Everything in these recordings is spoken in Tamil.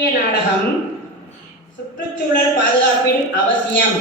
நாட்டிய நாடகம் சுற்றுச்சூழல் பாதுகாப்பின் அவசியம்.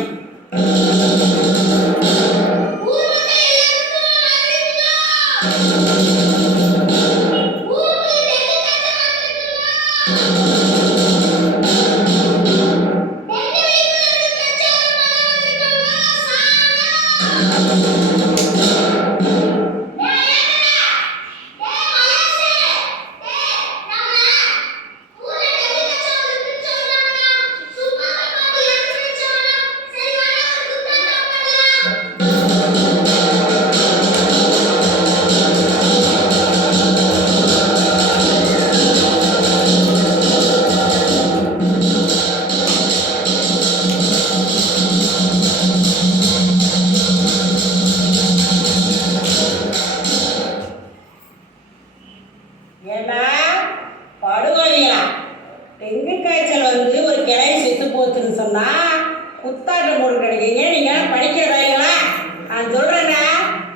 ஏன்னா படுகொழியா டெங்கு காய்ச்சல் வந்து ஒரு கிளைய செத்து போச்சுன்னு சொன்னால் குத்தாட்டு போட்டு கிடைக்கீங்க நீங்கள் படிக்கிறதாங்களா? நான் சொல்கிறேன்னா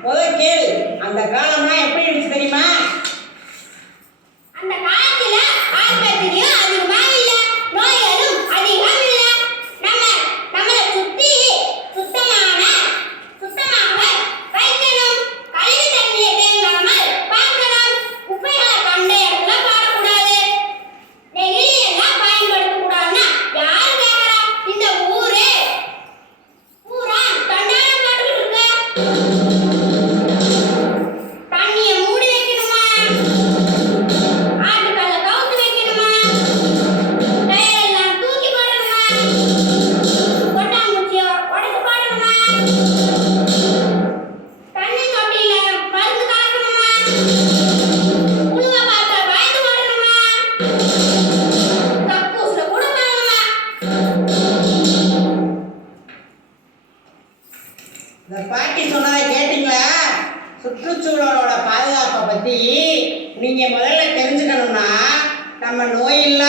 முதல் கேள் அந்த காலம்லாம் எப்படி இருந்துச்சு பாட்டி சொன்னதை கேட்டீங்களா? சுற்றுச்சூழலோட பாதுகாப்பை பற்றி நீங்கள் முதல்ல தெரிஞ்சுக்கணும்னா நம்ம நோயில்லா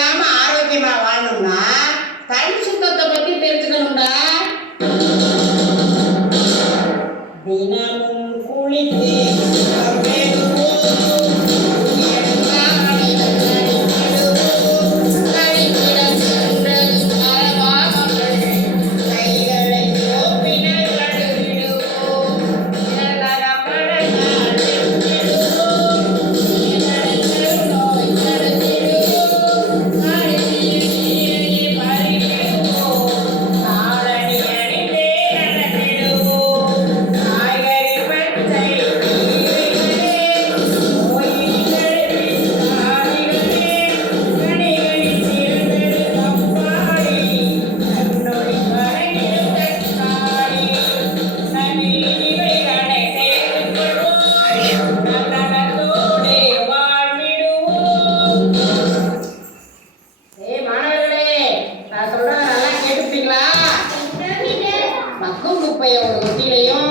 没有了，对了有